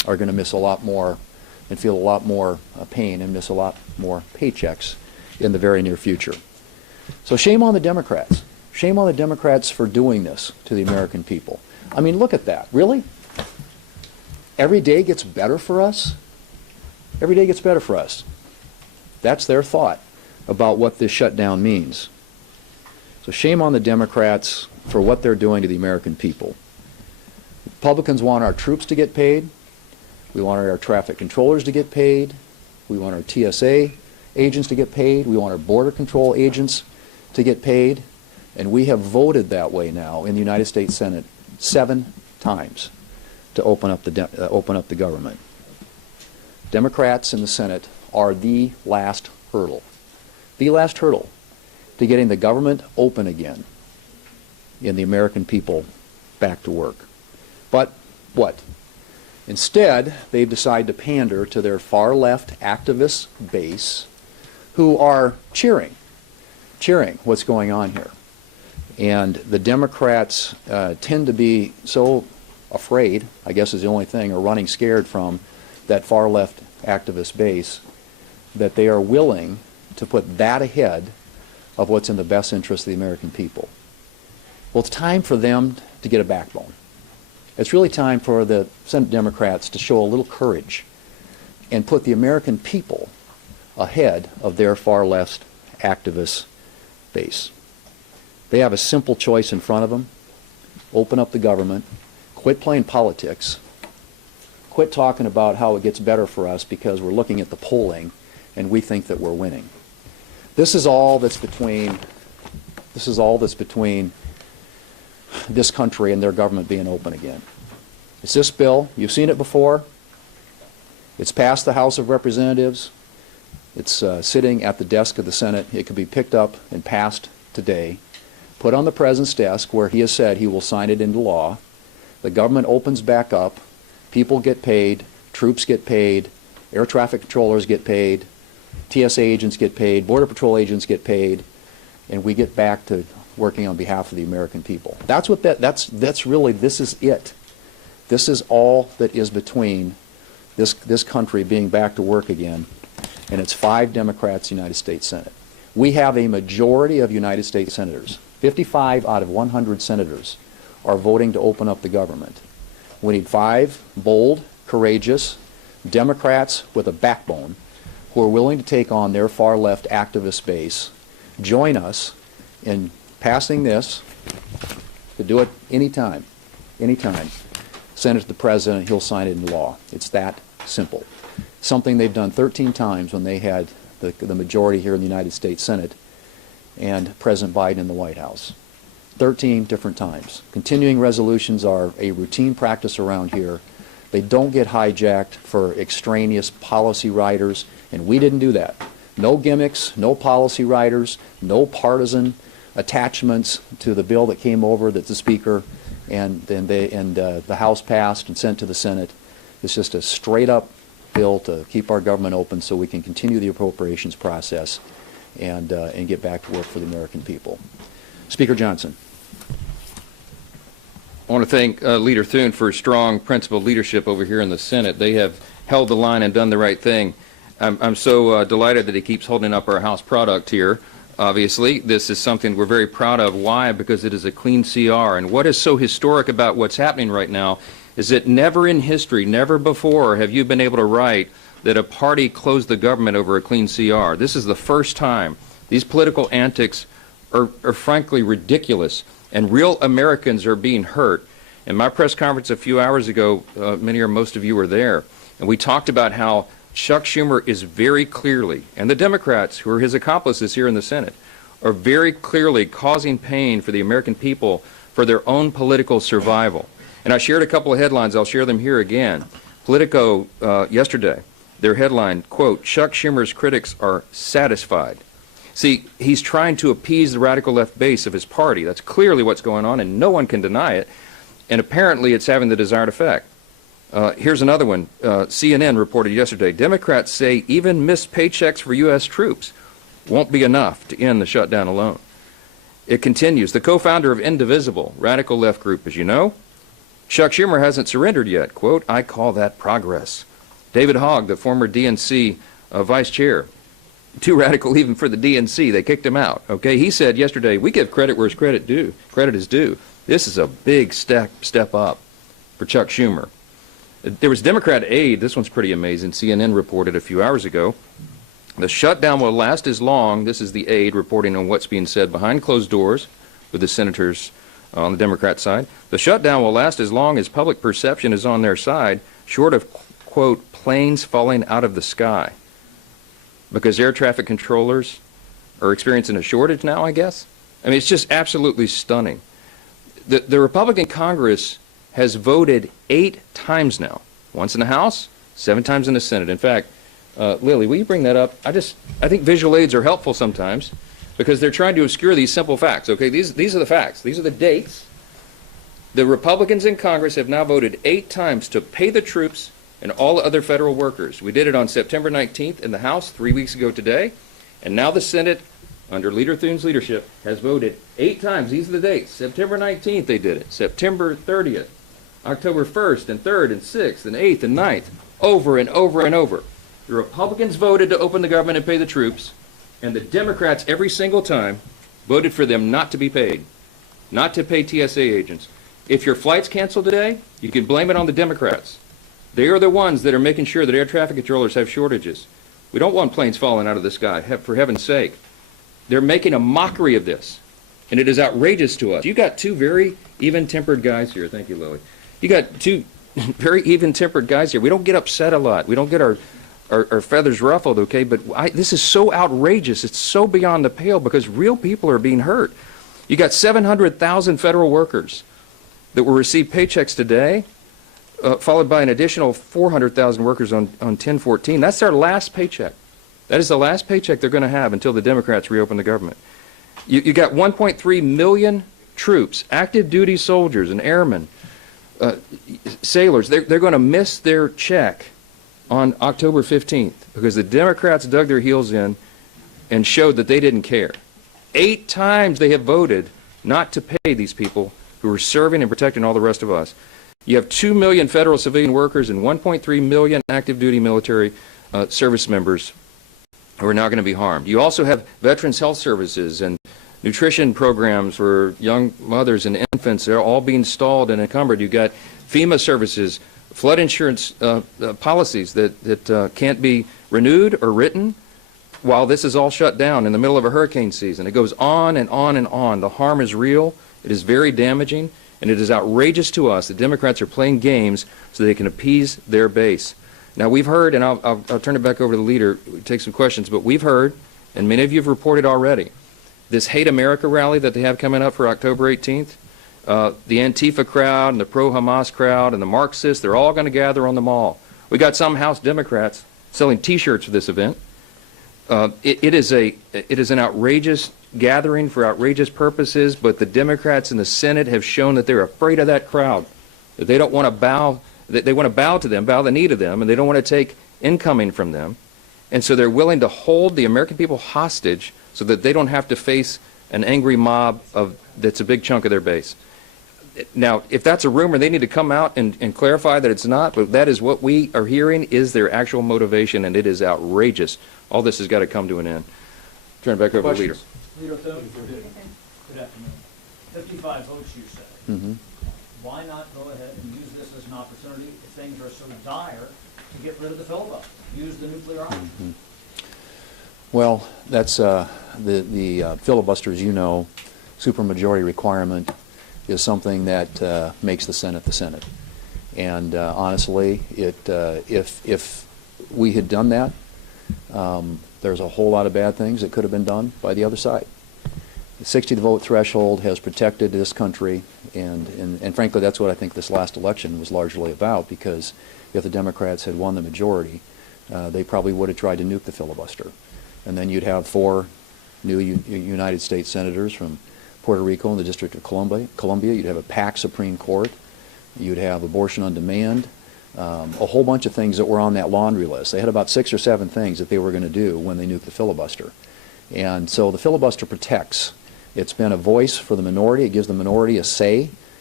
are going to miss a lot more and feel a lot more pain and miss a lot more paychecks in the very near future. So shame on the Democrats. Shame on the Democrats for doing this to the American people. I mean, look at that. Really? Every day gets better for us? Every day gets better for us. That's their thought about what this shutdown means. So shame on the Democrats for what they're doing to the American people. Republicans want our troops to get paid. We want our traffic controllers to get paid. We want our TSA agents to get paid. We want our border control agents to get paid. And we have voted that way now in the United States Senate 7 times to open up the government. Democrats in the Senate are the last hurdle to getting the government open again and the American people back to work. But what? Instead, they've decided to pander to their far-left activist base who are cheering what's going on here. And the Democrats tend to be so afraid, I guess is the only thing, or running scared from that far-left activist base, that they are willing to put that ahead of what's in the best interest of the American people. Well, it's time for them to get a backbone. It's really time for the Senate Democrats to show a little courage and put the American people ahead of their far-left activist base. They have a simple choice in front of them. Open up the government. Quit playing politics. Quit talking about how it gets better for us because we're looking at the polling and we think that we're winning. This is all that's between this country and their government being open again. It's this bill. You've seen it before. It's passed the House of Representatives. It's sitting at the desk of the Senate. It could be picked up and passed today, put on the President's desk where he has said he will sign it into law. The government opens back up. People get paid. Troops get paid. Air traffic controllers get paid. TSA agents get paid. Border Patrol agents get paid. And we get back to working on behalf of the American people. That's what that's really, this is it. This is all that is between this country being back to work again, and it's 5 Democrats in the United States Senate. We have a majority of United States senators. 55 out of 100 senators are voting to open up the government. We need 5 bold, courageous Democrats with a backbone who are willing to take on their far-left activist base, join us in passing this, to do it anytime. Send it to the President, he'll sign it into law. It's that simple. Something they've done 13 times when they had the majority here in the United States Senate and President Biden in the White House. 13 different times. Continuing resolutions are a routine practice around here. They don't get hijacked for extraneous policy writers, and we didn't do that. No gimmicks, no policy writers, no partisan attachments to the bill that came over that the Speaker and the House passed and sent to the Senate. It's just a straight-up bill to keep our government open so we can continue the appropriations process and get back to work for the American people. Speaker Johnson. I want to thank Leader Thune for strong, principled leadership over here in the Senate. They have held the line and done the right thing. I'm so delighted that he keeps holding up our House product here. Obviously, this is something we're very proud of. Why? Because it is a clean CR. And what is so historic about what's happening right now is that never in history, never before have you been able to write that a party closed the government over a clean CR. This is the first time. These political antics are frankly ridiculous, and real Americans are being hurt. In my press conference a few hours ago, many or most of you were there, and we talked about how Chuck Schumer is very clearly, and the Democrats who are his accomplices here in the Senate, are very clearly causing pain for the American people for their own political survival. And I shared a couple of headlines. I'll share them here again. Politico yesterday, their headline, quote, "Chuck Schumer's critics are satisfied." See, he's trying to appease the radical left base of his party. That's clearly what's going on, and no one can deny it. And apparently it's having the desired effect. Here's another one. CNN reported yesterday, Democrats say even missed paychecks for U.S. troops won't be enough to end the shutdown alone. It continues. The co-founder of Indivisible, radical left group, as you know, Chuck Schumer hasn't surrendered yet. Quote, I call that progress. David Hogg, the former DNC vice chair, too radical even for the DNC. They kicked him out. Okay, he said yesterday, we give credit where credit is due. This is a big step up for Chuck Schumer. There was Democrat aid. This one's pretty amazing. CNN reported a few hours ago. The shutdown will last as long. This is the aide reporting on what's being said behind closed doors with the senators on the Democrat side. The shutdown will last as long as public perception is on their side, short of, quote, planes falling out of the sky. Because air traffic controllers are experiencing a shortage now, I guess? I mean, it's just absolutely stunning. The Republican Congress has voted 8 times now. Once in the House, 7 times in the Senate. In fact, Lily, will you bring that up? I think visual aids are helpful sometimes because they're trying to obscure these simple facts. Okay, these are the facts. These are the dates. The Republicans in Congress have now voted 8 times to pay the troops and all other federal workers. We did it on September 19th in the House 3 weeks ago today, and now the Senate, under Leader Thune's leadership, has voted 8 times. These are the dates. September 19th they did it. September 30th, October 1st and 3rd and 6th and 8th and 9th, over and over and over. The Republicans voted to open the government and pay the troops, and the Democrats every single time voted for them not to be paid, not to pay TSA agents. If your flight's canceled today, you can blame it on the Democrats. They are the ones that are making sure that air traffic controllers have shortages. We don't want planes falling out of the sky, for heaven's sake. They're making a mockery of this, and it is outrageous to us. You got 2 very even-tempered guys here. Thank you, Lily. You got 2 very even-tempered guys here. We don't get upset a lot. We don't get our feathers ruffled, okay? But this is so outrageous. It's so beyond the pale because real people are being hurt. You got 700,000 federal workers that will receive paychecks today, followed by an additional 400,000 workers on 10/14. That's their last paycheck. That is the last paycheck they're going to have until the Democrats reopen the government. You got 1.3 million troops, active duty soldiers and airmen, sailors. They're going to miss their check on October 15th because the Democrats dug their heels in and showed that they didn't care. 8 times they have voted not to pay these people who are serving and protecting all the rest of us. You have 2 million federal civilian workers and 1.3 million active duty military service members who are now going to be harmed. You also have Veterans Health Services and nutrition programs for young mothers and infants. They're all being stalled and encumbered. You've got FEMA services, flood insurance policies that can't be renewed or written while this is all shut down in the middle of a hurricane season. It goes on and on and on. The harm is real. It is very damaging, and it is outrageous to us that Democrats are playing games so they can appease their base. Now, we've heard, and I'll turn it back over to the leader, take some questions, but we've heard, and many of you have reported already, this Hate America rally that they have coming up for October 18th. The Antifa crowd and the pro-Hamas crowd and the Marxists, they're all going to gather on the mall. We got some House Democrats selling T-shirts for this event. It is an outrageous gathering for outrageous purposes, but the Democrats in the Senate have shown that they're afraid of that crowd, that they don't want to bow, that they want to bow to them, bow the knee to them, and they don't want to take incoming from them. And so they're willing to hold the American people hostage so that they don't have to face an angry mob that's a big chunk of their base. Now, if that's a rumor, they need to come out and clarify that it's not, but that is what we are hearing is their actual motivation, and it is outrageous. All this has got to come to an end. Turn it back over to the leader. Leader Thune, good afternoon. 55 votes, you say. Mm-hmm. Why not go ahead and use this as an opportunity if things are so dire to get rid of the filibuster? Use the nuclear option. Mm-hmm. Well, that's the filibuster, as you know, supermajority requirement is something that makes the Senate the Senate. And honestly, if we had done that, there's a whole lot of bad things that could have been done by the other side. The 60-vote threshold has protected this country, and frankly, that's what I think this last election was largely about, because if the Democrats had won the majority, they probably would have tried to nuke the filibuster. And then you'd have 4 new United States senators from Puerto Rico and the District of Columbia. You'd have a PAC Supreme Court. You'd have abortion on demand. A whole bunch of things that were on that laundry list. They had about 6 or 7 things that they were going to do when they nuked the filibuster. And so the filibuster protects. It's been a voice for the minority. It gives the minority a say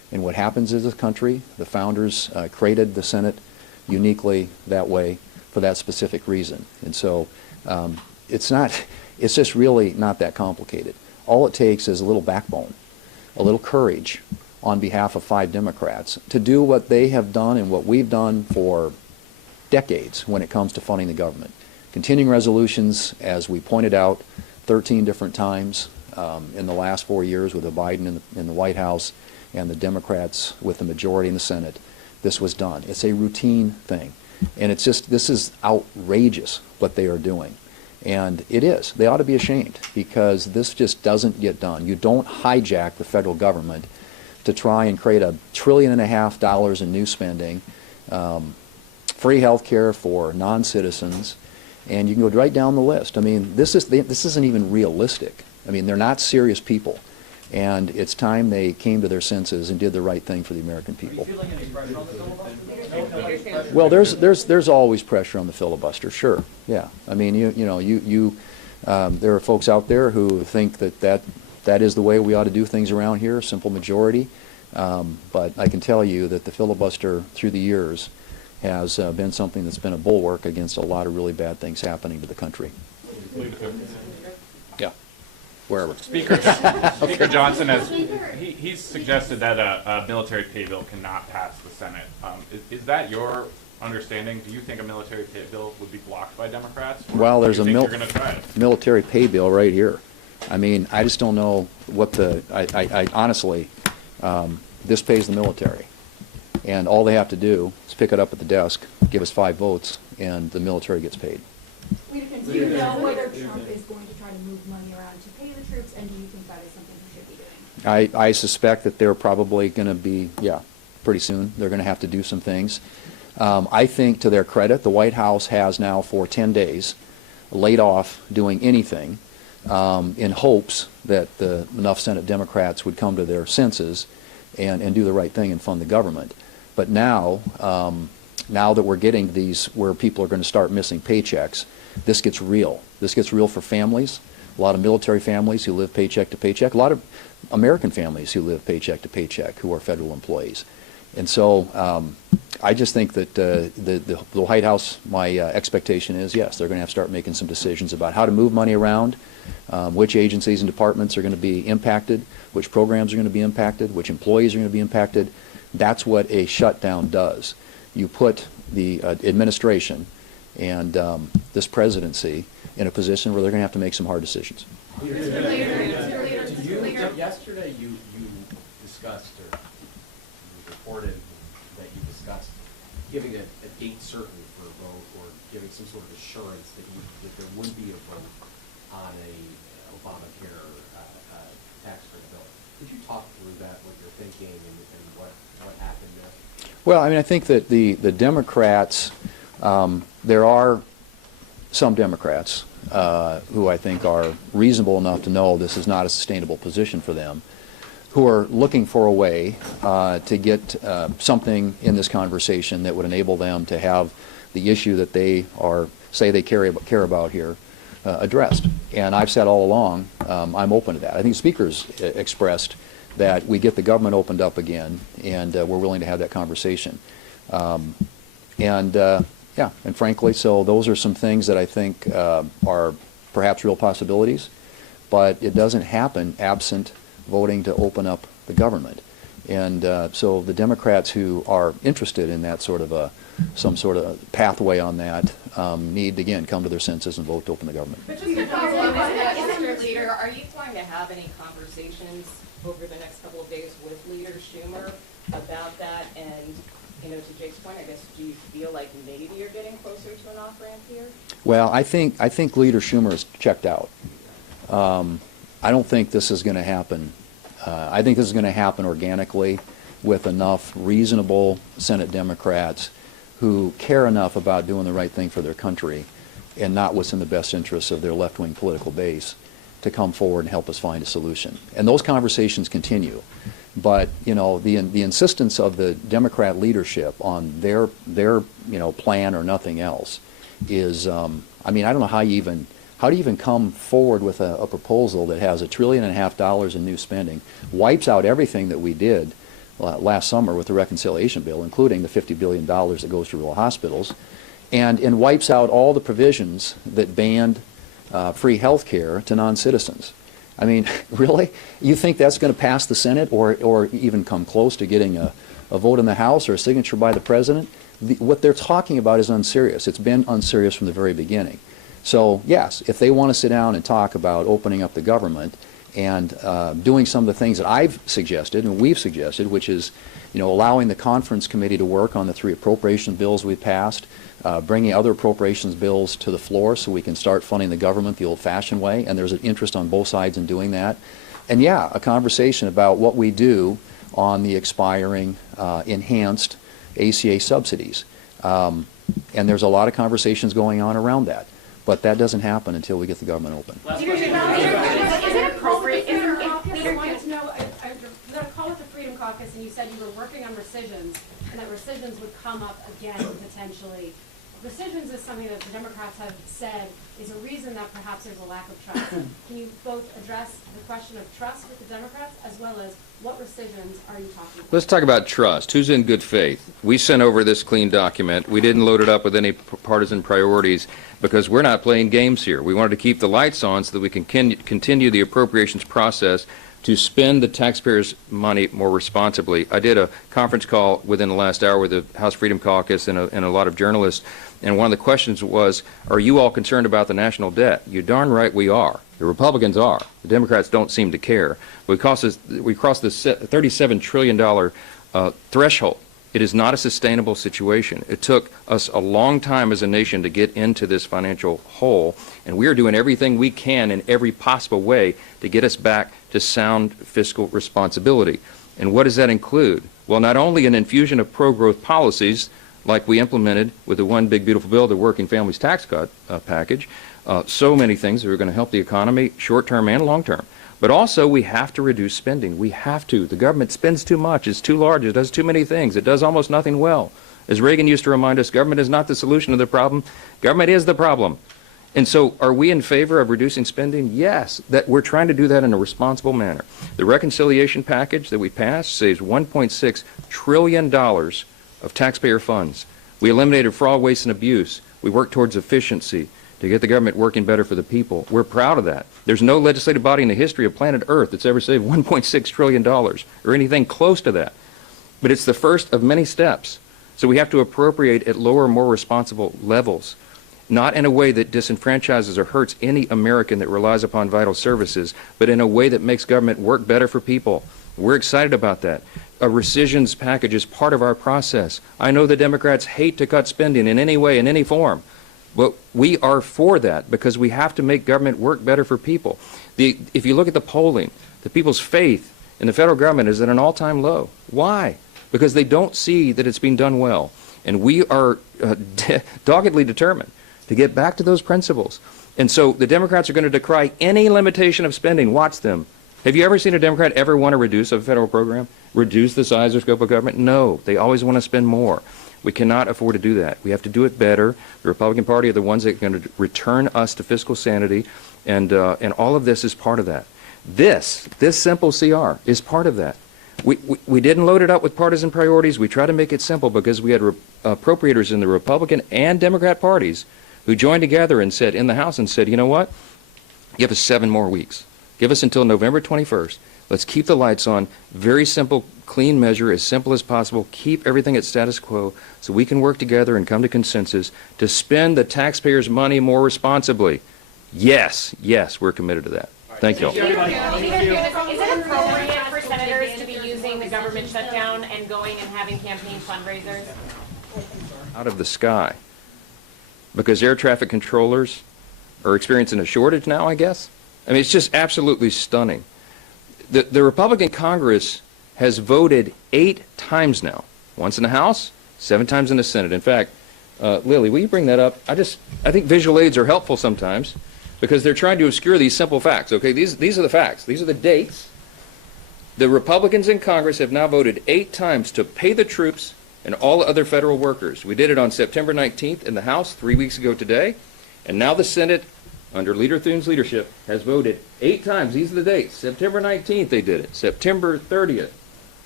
in what happens in this country. The founders created the Senate uniquely that way for that specific reason. And so it's just really not that complicated. All it takes is a little backbone, a little courage on behalf of 5 Democrats to do what they have done and what we've done for decades when it comes to funding the government. Continuing resolutions, as we pointed out 13 different times in the last 4 years with the Biden in the White House and the Democrats with the majority in the Senate, this was done. It's a routine thing. And it's just, this is outrageous what they are doing. And it is. They ought to be ashamed because this just doesn't get done. You don't hijack the federal government to try and create $1.5 trillion in new spending, free health care for non-citizens, and you can go right down the list. I mean, this isn't even realistic. I mean, they're not serious people. And it's time they came to their senses and did the right thing for the American people. Are you feeling any pressure on the filibuster? Well, there's always pressure on the filibuster, sure. Yeah. I mean, there are folks out there who think that is the way we ought to do things around here, simple majority. But I can tell you that the filibuster through the years has been something that's been a bulwark against a lot of really bad things happening to the country. Yeah. Wherever. Speaker Johnson has he's suggested that a military pay bill cannot pass the Senate. Is that your understanding? Do you think a military pay bill would be blocked by Democrats? Well, there's a military pay bill right here. I mean, I just don't know what I honestly, this pays the military. And all they have to do is pick it up at the desk, give us 5 votes, and the military gets paid. Do you know whether Trump is going to try to move money around to pay the troops, and do you think that is something he should be doing? I suspect that they're probably going to be, pretty soon, they're going to have to do some things. I think, to their credit, the White House has now for 10 days laid off doing anything in hopes that enough Senate Democrats would come to their senses and do the right thing and fund the government. But now that we're getting these where people are going to start missing paychecks, this gets real. This gets real for families, a lot of military families who live paycheck to paycheck, a lot of American families who live paycheck to paycheck who are federal employees. And so I just think that the White House, my expectation is, yes, they're going to have to start making some decisions about how to move money around, which agencies and departments are going to be impacted, which programs are going to be impacted, which employees are going to be impacted. That's what a shutdown does. You put the administration and this presidency in a position where they're going to have to make some hard decisions. Yesterday you discussed, or you reported that you discussed giving a date certain for a vote, or giving some sort of assurance that there would be a vote on a Obamacare tax credit bill. Could you talk through that, what you're thinking, and what happened there? Well, I mean, I think that the Democrats, there are some Democrats who I think are reasonable enough to know this is not a sustainable position for them, who are looking for a way to get something in this conversation that would enable them to have the issue that they say they care about here addressed. And I've said all along, I'm open to that. I think speakers expressed that we get the government opened up again, and we're willing to have that conversation. And frankly, so those are some things that I think are perhaps real possibilities, but it doesn't happen absent voting to open up the government. And so the Democrats who are interested in that sort of some sort of pathway on that need to, again, come to their senses and vote to open the government. But just to follow up on that, Mr. Leader, are you going to have any conversations over the next couple of days with Leader Schumer about that? And, to Jake's point, I guess, do you feel like maybe you're getting closer to an off-ramp here? Well, I think Leader Schumer is checked out. I don't think this is going to happen. I think this is going to happen organically with enough reasonable Senate Democrats who care enough about doing the right thing for their country and not what's in the best interests of their left-wing political base to come forward and help us find a solution. And those conversations continue. But, the insistence of the Democrat leadership on their plan or nothing else is, I don't know how do you even come forward with a proposal that has $1.5 trillion in new spending, wipes out everything that we did last summer with the reconciliation bill, including the $50 billion that goes to rural hospitals, and wipes out all the provisions that banned free health care to non-citizens. I mean, really? You think that's going to pass the Senate or even come close to getting a vote in the House or a signature by the President? What they're talking about is unserious. It's been unserious from the very beginning. So, yes, if they want to sit down and talk about opening up the government and doing some of the things that I've suggested and we've suggested, which is, allowing the conference committee to work on the 3 appropriation bills we passed, bringing other appropriations bills to the floor so we can start funding the government the old-fashioned way, and there's an interest on both sides in doing that. And yeah, a conversation about what we do on the expiring enhanced ACA subsidies. And there's a lot of conversations going on around that. But that doesn't happen until we get the government open. Is it appropriate? I wanted to know, I was on a call with the Freedom Caucus, and you said you were working on rescissions, and that rescissions would come up again potentially. Rescissions is something that the Democrats have said is a reason that perhaps there's a lack of trust. Can you both address the question of trust with the Democrats as well as what rescissions are you talking about? Let's talk about trust. Who's in good faith? We sent over this clean document. We didn't load it up with any partisan priorities because we're not playing games here. We wanted to keep the lights on so that we can continue the appropriations process to spend the taxpayers' money more responsibly. I did a conference call within the last hour with the House Freedom Caucus and a lot of journalists, and one of the questions was, are you all concerned about the national debt? You're darn right we are. The Republicans are. The Democrats don't seem to care. We crossed this $37 trillion threshold. It is not a sustainable situation. It took us a long time as a nation to get into this financial hole, and we are doing everything we can in every possible way to get us back to sound fiscal responsibility. And what does that include? Well, not only an infusion of pro-growth policies like we implemented with the One Big Beautiful Bill, the Working Families Tax Cut package, so many things that are going to help the economy short-term and long-term. But also, we have to reduce spending. We have to. The government spends too much. It's too large. It does too many things. It does almost nothing well. As Reagan used to remind us, government is not the solution to the problem. Government is the problem. And so, are we in favor of reducing spending? Yes. That we're trying to do that in a responsible manner. The reconciliation package that we passed saves $1.6 trillion of taxpayer funds. We eliminated fraud, waste, and abuse. We worked towards efficiency to get the government working better for the people. We're proud of that. There's no legislative body in the history of planet Earth that's ever saved $1.6 trillion or anything close to that. But it's the first of many steps. So we have to appropriate at lower, more responsible levels, not in a way that disenfranchises or hurts any American that relies upon vital services, but in a way that makes government work better for people. We're excited about that. A rescissions package is part of our process. I know the Democrats hate to cut spending in any way, in any form. But we are for that because we have to make government work better for people. If you look at the polling, the people's faith in the federal government is at an all-time low. Why? Because they don't see that it's being done well. And we are doggedly determined to get back to those principles. And so the Democrats are going to decry any limitation of spending. Watch them. Have you ever seen a Democrat ever want to reduce a federal program? Reduce the size or scope of government? No. They always want to spend more. We cannot afford to do that. We have to do it better. The Republican Party are the ones that are going to return us to fiscal sanity, and all of this is part of that. This simple CR is part of that. We didn't load it up with partisan priorities. We tried to make it simple because we had appropriators in the Republican and Democrat parties who joined together and said, in the House, and said, you know what? Give us 7 more weeks. Give us until November 21st. Let's keep the lights on. Very simple, clean measure, as simple as possible. Keep everything at status quo so we can work together and come to consensus to spend the taxpayers' money more responsibly. Yes, we're committed to that. Thank you. Is it appropriate for senators to be using the government shutdown and going and having campaign fundraisers? Out of the sky. Because air traffic controllers are experiencing a shortage now, I guess. I mean, it's just absolutely stunning. The Republican Congress has voted 8 times now. Once in the House, 7 times in the Senate. In fact, Lily, will you bring that up? I think visual aids are helpful sometimes because they're trying to obscure these simple facts. Okay, these are the facts. These are the dates. The Republicans in Congress have now voted 8 times to pay the troops and all other federal workers. We did it on September 19th in the House 3 weeks ago today. And now the Senate, under Leader Thune's leadership, has voted 8 times. These are the dates. September 19th they did it. September 30th.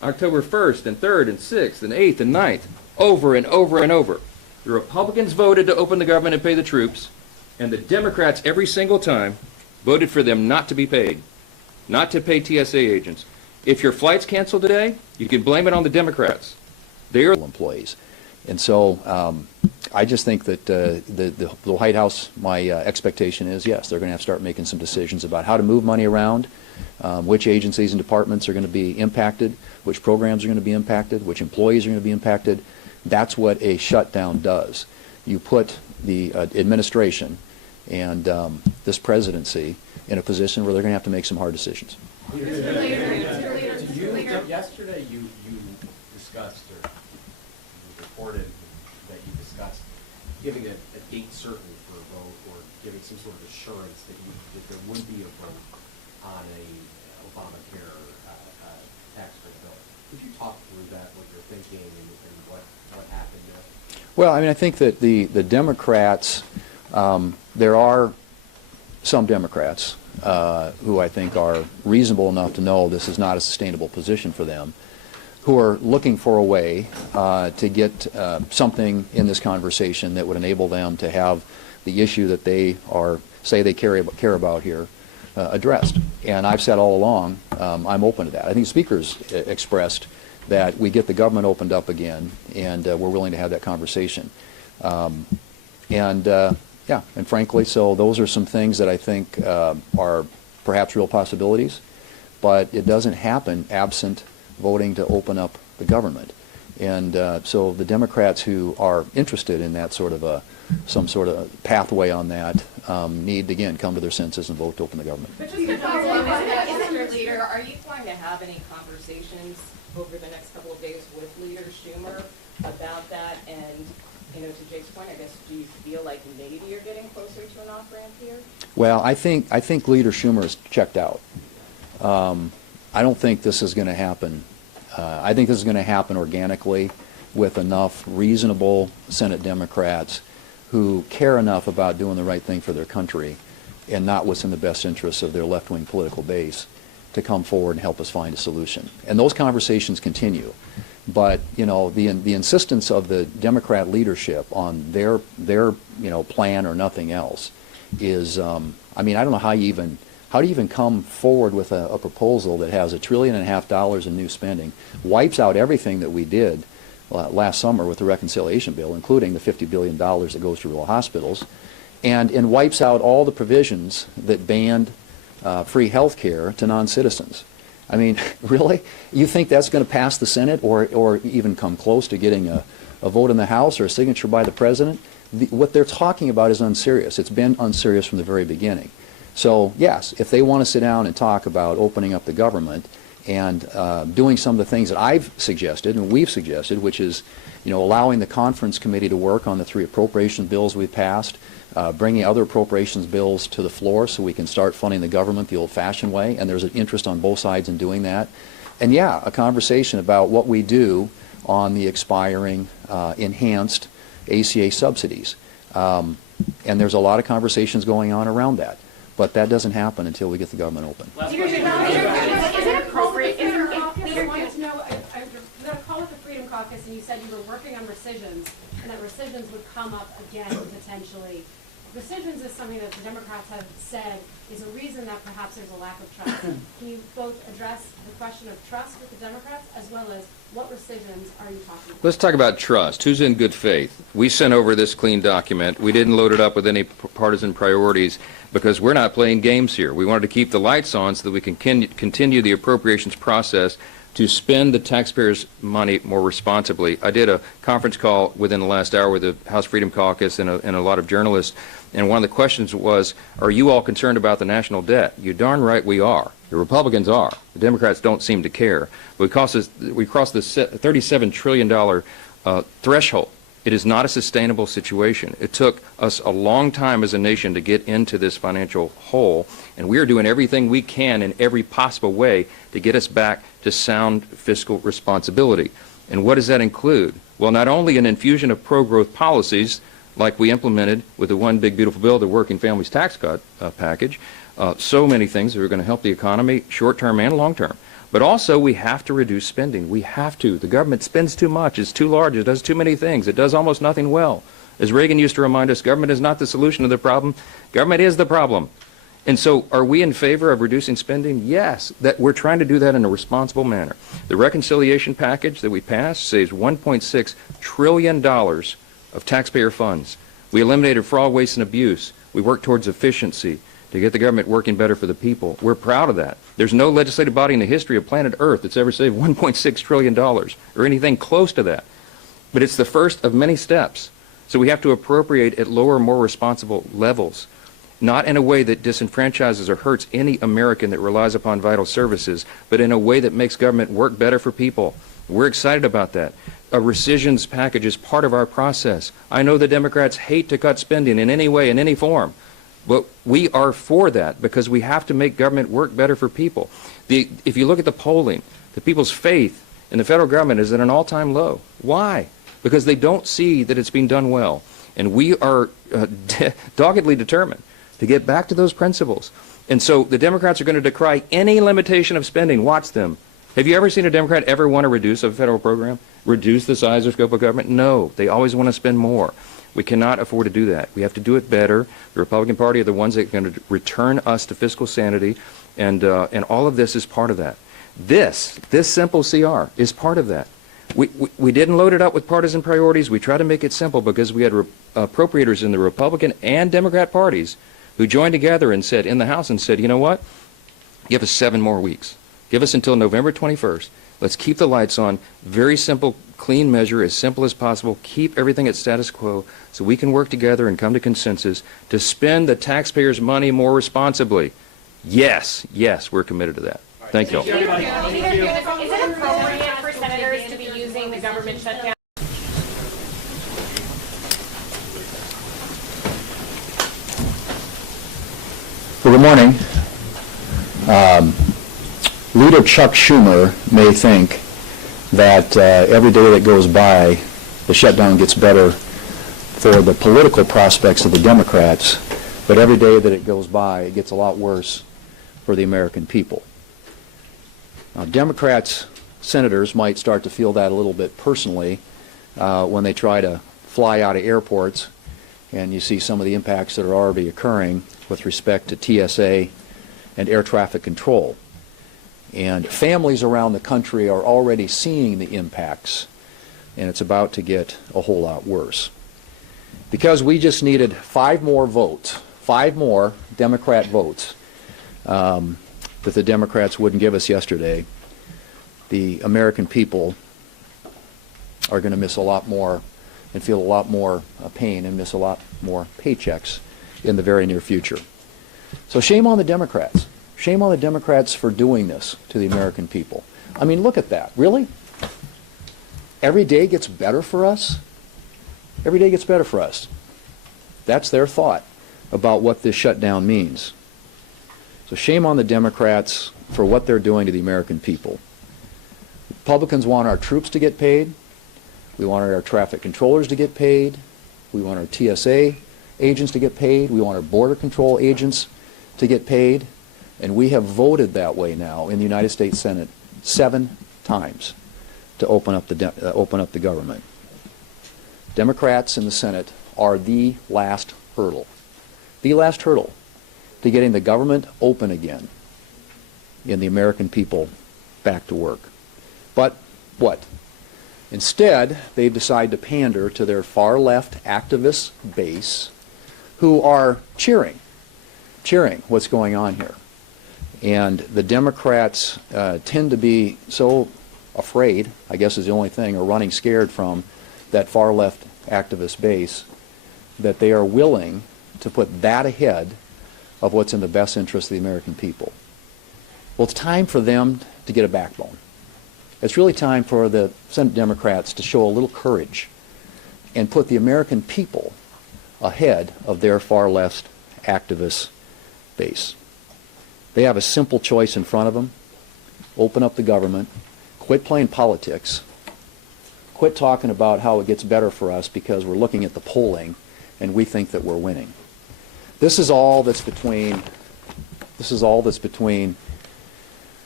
October 1st and 3rd and 6th and 8th and 9th, over and over and over. The Republicans voted to open the government and pay the troops, and the Democrats every single time voted for them not to be paid, not to pay TSA agents. If your flight's canceled today, you can blame it on the Democrats. They are employees. And so I just think that the White House, my expectation is, yes, they're going to have to start making some decisions about how to move money around, which agencies and departments are going to be impacted, which programs are going to be impacted, which employees are going to be impacted. That's what a shutdown does. You put the administration and this presidency in a position where they're going to have to make some hard decisions. Yesterday you discussed, or you reported that you discussed giving a date certain for a vote, or giving some sort of assurance that there would be a vote on a Obamacare tax-free bill. Could you talk through that, what you're thinking, and what happened there? Well, I mean, I think that the Democrats, there are some Democrats who I think are reasonable enough to know this is not a sustainable position for them, who are looking for a way to get something in this conversation that would enable them to have the issue that they say they care about here addressed. And I've said all along, I'm open to that. I think speakers expressed that we get the government opened up again, and we're willing to have that conversation. Yeah, and frankly, so those are some things that I think are perhaps real possibilities, but it doesn't happen absent voting to open up the government. And so the Democrats who are interested in that sort of some sort of pathway on that need to, again, come to their senses and vote to open the government. But just to follow up on that, Mr. Leader, are you going to have any conversations over the next couple of days with Leader Schumer about that? And, you know, to Jake's point, I guess, do you feel like maybe you're getting closer to an off-ramp here? Well, I think Leader Schumer is checked out. I don't think this is going to happen. I think this is going to happen organically with enough reasonable Senate Democrats who care enough about doing the right thing for their country and not what's in the best interests of their left-wing political base to come forward and help us find a solution. And those conversations continue. But, you know, the insistence of the Democrat leadership on their plan or nothing else is, I mean, I don't know how do you even come forward with a proposal that has $1.5 trillion in new spending, wipes out everything that we did last summer with the reconciliation bill, including the $50 billion that goes to rural hospitals, and wipes out all the provisions that banned free health care to non-citizens. I mean, really? You think that's going to pass the Senate or even come close to getting a vote in the House or a signature by the President? What they're talking about is unserious. It's been unserious from the very beginning. So, yes, if they want to sit down and talk about opening up the government and doing some of the things that I've suggested and we've suggested, which is, you know, allowing the conference committee to work on the 3 appropriation bills we've passed, bringing other appropriations bills to the floor so we can start funding the government the old-fashioned way, and there's an interest on both sides in doing that. And, yeah, a conversation about what we do on the expiring enhanced ACA subsidies. And there's a lot of conversations going on around that. But that doesn't happen until we get the government open. Is it appropriate? I wanted to know, I'm going to call it the Freedom Caucus, and you said you were working on rescissions, and that rescissions would come up again potentially. Rescissions is something that the Democrats have said is a reason that perhaps there's a lack of trust. Can you both address the question of trust with the Democrats as well as what rescissions are you talking about? Let's talk about trust. Who's in good faith? We sent over this clean document. We didn't load it up with any partisan priorities because we're not playing games here. We wanted to keep the lights on so that we can continue the appropriations process to spend the taxpayers' money more responsibly. I did a conference call within the last hour with the House Freedom Caucus and a lot of journalists, and one of the questions was, are you all concerned about the national debt? You darn right we are. The Republicans are. The Democrats don't seem to care. We crossed this $37 trillion threshold. It is not a sustainable situation. It took us a long time as a nation to get into this financial hole, and we are doing everything we can in every possible way to get us back to sound fiscal responsibility. And what does that include? Well, not only an infusion of pro-growth policies like we implemented with the One Big Beautiful Bill, the Working Families Tax Cut package, so many things that are going to help the economy short-term and long-term. But also, we have to reduce spending. We have to. The government spends too much. It's too large. It does too many things. It does almost nothing well. As Reagan used to remind us, government is not the solution to the problem. Government is the problem. And so, are we in favor of reducing spending? Yes. That we're trying to do that in a responsible manner. The reconciliation package that we passed saves $1.6 trillion of taxpayer funds. We eliminated fraud, waste, and abuse. We worked towards efficiency to get the government working better for the people. We're proud of that. There's no legislative body in the history of planet Earth that's ever saved $1.6 trillion or anything close to that. But it's the first of many steps. So we have to appropriate at lower, more responsible levels, not in a way that disenfranchises or hurts any American that relies upon vital services, but in a way that makes government work better for people. We're excited about that. A rescissions package is part of our process. I know the Democrats hate to cut spending in any way, in any form. But we are for that because we have to make government work better for people. If you look at the polling, the people's faith in the federal government is at an all-time low. Why? Because they don't see that it's being done well. And we are doggedly determined to get back to those principles. And so the Democrats are going to decry any limitation of spending. Watch them. Have you ever seen a Democrat ever want to reduce a federal program? Reduce the size or scope of government? No. They always want to spend more. We cannot afford to do that. We have to do it better. The Republican Party are the ones that are going to return us to fiscal sanity, and all of this is part of that. This simple CR is part of that. We didn't load it up with partisan priorities. We tried to make it simple because we had appropriators in the Republican and Democrat parties who joined together and said, in the House, and said, you know what? Give us 7 more weeks. Give us until November 21st. Let's keep the lights on. Very simple, clean measure, as simple as possible. Keep everything at status quo so we can work together and come to consensus to spend the taxpayers' money more responsibly. Yes, we're committed to that. Thank you all. Is it appropriate for senators to be using the government shutdown? Well, good morning. Leader Chuck Schumer may think that every day that goes by, the shutdown gets better for the political prospects of the Democrats, but every day that it goes by, it gets a lot worse for the American people. Now, Democrats, senators might start to feel that a little bit personally when they try to fly out of airports, and you see some of the impacts that are already occurring with respect to TSA and air traffic control. And families around the country are already seeing the impacts, and it's about to get a whole lot worse. Because we just needed 5 more votes, 5 more Democrat votes that the Democrats wouldn't give us yesterday, the American people are going to miss a lot more and feel a lot more pain and miss a lot more paychecks in the very near future. So shame on the Democrats. Shame on the Democrats for doing this to the American people. I mean, look at that. Really? Every day gets better for us? Every day gets better for us. That's their thought about what this shutdown means. So shame on the Democrats for what they're doing to the American people. Republicans want our troops to get paid. We want our traffic controllers to get paid. We want our TSA agents to get paid. We want our border control agents to get paid. And we have voted that way now in the United States Senate 7 times to open up the government. Democrats in the Senate are the last hurdle to getting the government open again and the American people back to work. But what? Instead, they've decided to pander to their far-left activist base who are cheering what's going on here. And the Democrats tend to be so afraid, I guess is the only thing, or running scared from that far-left activist base, that they are willing to put that ahead of what's in the best interest of the American people. Well, it's time for them to get a backbone. It's really time for the Senate Democrats to show a little courage and put the American people ahead of their far-left activist base. They have a simple choice in front of them. Open up the government. Quit playing politics. Quit talking about how it gets better for us because we're looking at the polling and we think that we're winning. This is all that's between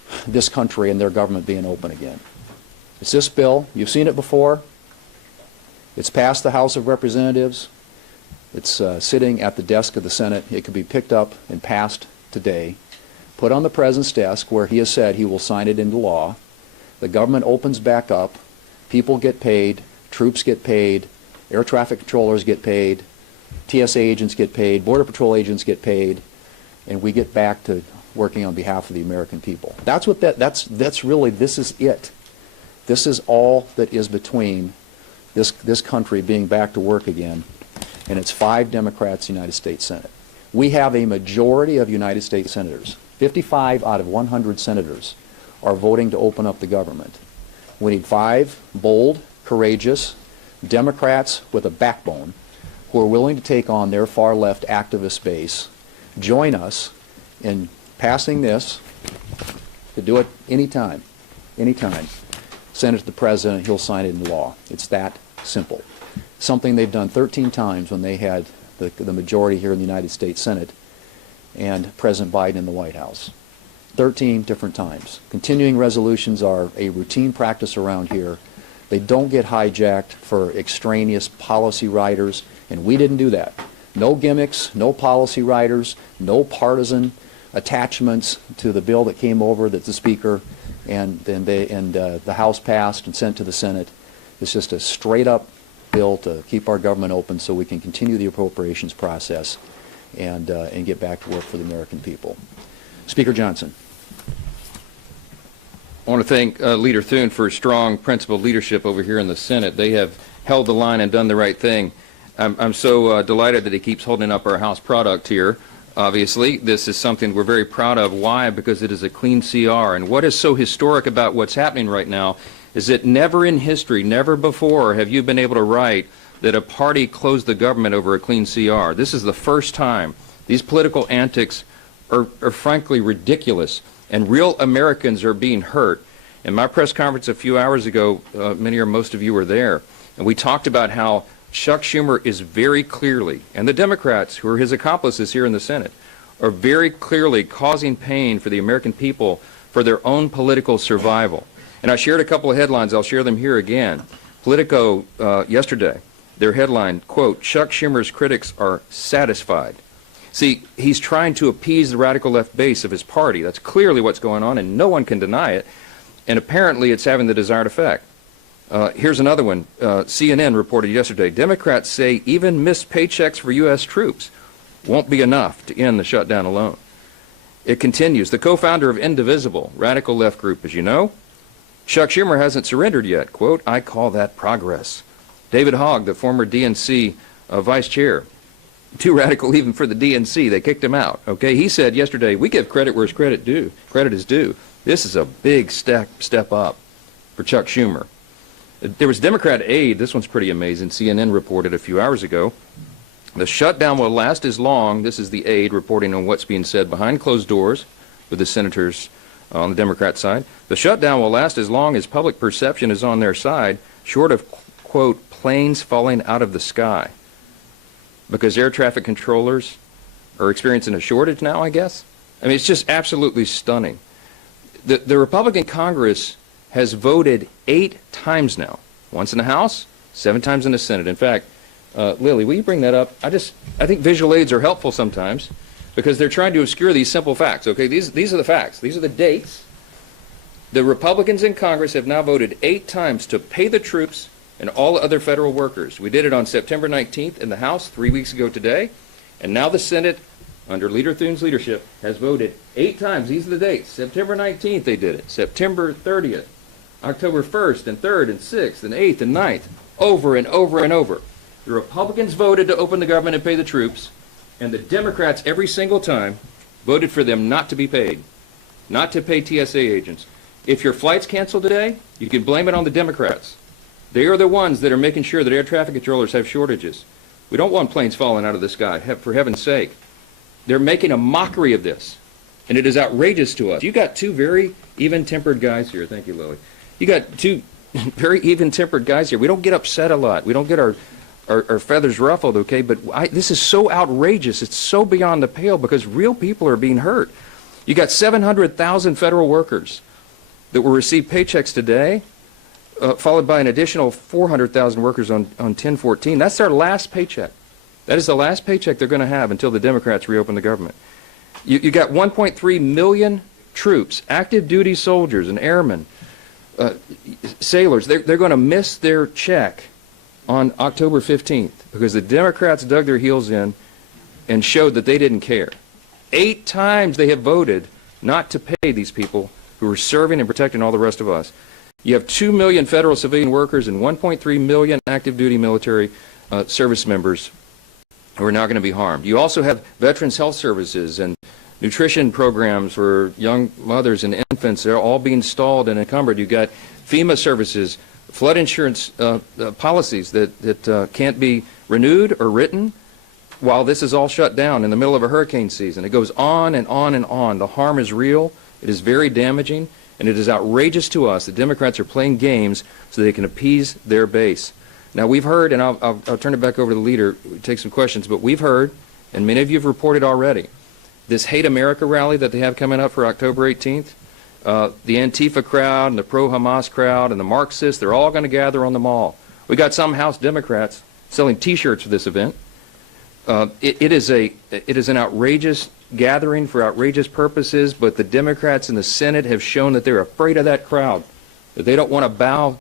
this country and their government being open again. It's this bill. You've seen it before. It's passed the House of Representatives. It's sitting at the desk of the Senate. It could be picked up and passed today, put on the President's desk where he has said he will sign it into law. The government opens back up. People get paid. Troops get paid. Air traffic controllers get paid. TSA agents get paid. Border Patrol agents get paid. And we get back to working on behalf of the American people. That's what that's really, this is it. This is all that is between this country being back to work again, and it's 5 Democrats in the United States Senate. We have a majority of United States senators. 55 out of 100 senators are voting to open up the government. We need 5 bold, courageous Democrats with a backbone who are willing to take on their far-left activist base, join us in passing this, to do it anytime, send it to the President, he'll sign it into law. It's that simple. Something they've done 13 times when they had the majority here in the United States Senate and President Biden in the White House. 13 different times. Continuing resolutions are a routine practice around here. They don't get hijacked for extraneous policy writers, and we didn't do that. No gimmicks, no policy writers, no partisan attachments to the bill that came over that the Speaker and the House passed and sent to the Senate. It's just a straight-up bill to keep our government open so we can continue the appropriations process and get back to work for the American people. Speaker Johnson. I want to thank Leader Thune for strong, principled leadership over here in the Senate. They have held the line and done the right thing. I'm so delighted that he keeps holding up our House product here. Obviously, this is something we're very proud of. Why? Because it is a clean CR. And what is so historic about what's happening right now is that never in history, never before have you been able to write that a party closed the government over a clean CR. This is the first time. These political antics are frankly ridiculous, and real Americans are being hurt. In my press conference a few hours ago, many or most of you were there, and we talked about how Chuck Schumer is very clearly, and the Democrats who are his accomplices here in the Senate, are very clearly causing pain for the American people for their own political survival. And I shared a couple of headlines. I'll share them here again. Politico yesterday, their headline, quote, "Chuck Schumer's critics are satisfied." See, he's trying to appease the radical left base of his party. That's clearly what's going on, and no one can deny it. And apparently it's having the desired effect. Here's another one. CNN reported yesterday, Democrats say even missed paychecks for U.S. troops won't be enough to end the shutdown alone. It continues. The co-founder of Indivisible, radical left group, as you know, Chuck Schumer hasn't surrendered yet. Quote, "I call that progress." David Hogg, the former DNC vice chair, too radical even for the DNC. They kicked him out. Okay, he said yesterday, "We give credit where credit is due. This is a big step up for Chuck Schumer." There was Democrat aide. This one's pretty amazing. CNN reported a few hours ago. The shutdown will last as long. This is the aide reporting on what's being said behind closed doors with the senators on the Democrat side. The shutdown will last as long as public perception is on their side, short of, quote, planes falling out of the sky. Because air traffic controllers are experiencing a shortage now, I guess? I mean, it's just absolutely stunning. The Republican Congress has voted 8 times now. Once in the House, 7 times in the Senate. In fact, Lily, will you bring that up? I think visual aids are helpful sometimes because they're trying to obscure these simple facts. Okay, these are the facts. These are the dates. The Republicans in Congress have now voted 8 times to pay the troops and all other federal workers. We did it on September 19th in the House 3 weeks ago today, and now the Senate, under Leader Thune's leadership, has voted 8 times. These are the dates. September 19th they did it. September 30th, October 1st and 3rd and 6th and 8th and 9th, over and over and over. The Republicans voted to open the government and pay the troops, and the Democrats every single time voted for them not to be paid, not to pay TSA agents. If your flight's canceled today, you can blame it on the Democrats. They are the ones that are making sure that air traffic controllers have shortages. We don't want planes falling out of the sky, for heaven's sake. They're making a mockery of this, and it is outrageous to us. You got 2 very even-tempered guys here. Thank you, Lily. You got 2 very even-tempered guys here. We don't get upset a lot. We don't get our feathers ruffled, okay? But this is so outrageous. It's so beyond the pale because real people are being hurt. You got 700,000 federal workers that will receive paychecks today, followed by an additional 400,000 workers on 10/14. That's their last paycheck. That is the last paycheck they're going to have until the Democrats reopen the government. You got 1.3 million troops, active duty soldiers and airmen, sailors. They're going to miss their check on October 15th because the Democrats dug their heels in and showed that they didn't care. 8 times they have voted not to pay these people who are serving and protecting all the rest of us. You have 2 million federal civilian workers and 1.3 million active duty military service members who are not going to be harmed. You also have Veterans Health Services and nutrition programs for young mothers and infants. They're all being stalled and encumbered. You've got FEMA services, flood insurance policies that can't be renewed or written while this is all shut down in the middle of a hurricane season. It goes on and on and on. The harm is real. It is very damaging. And it is outrageous to us that Democrats are playing games so they can appease their base. Now, we've heard, and I'll turn it back over to the leader, take some questions, but we've heard, and many of you have reported already, this Hate America rally that they have coming up for October 18th, the Antifa crowd and the pro-Hamas crowd and the Marxists, they're all going to gather on the mall. We got some House Democrats selling T-shirts for this event. It is an outrageous gathering for outrageous purposes, but the Democrats in the Senate have shown that they're afraid of that crowd, that they don't want to bow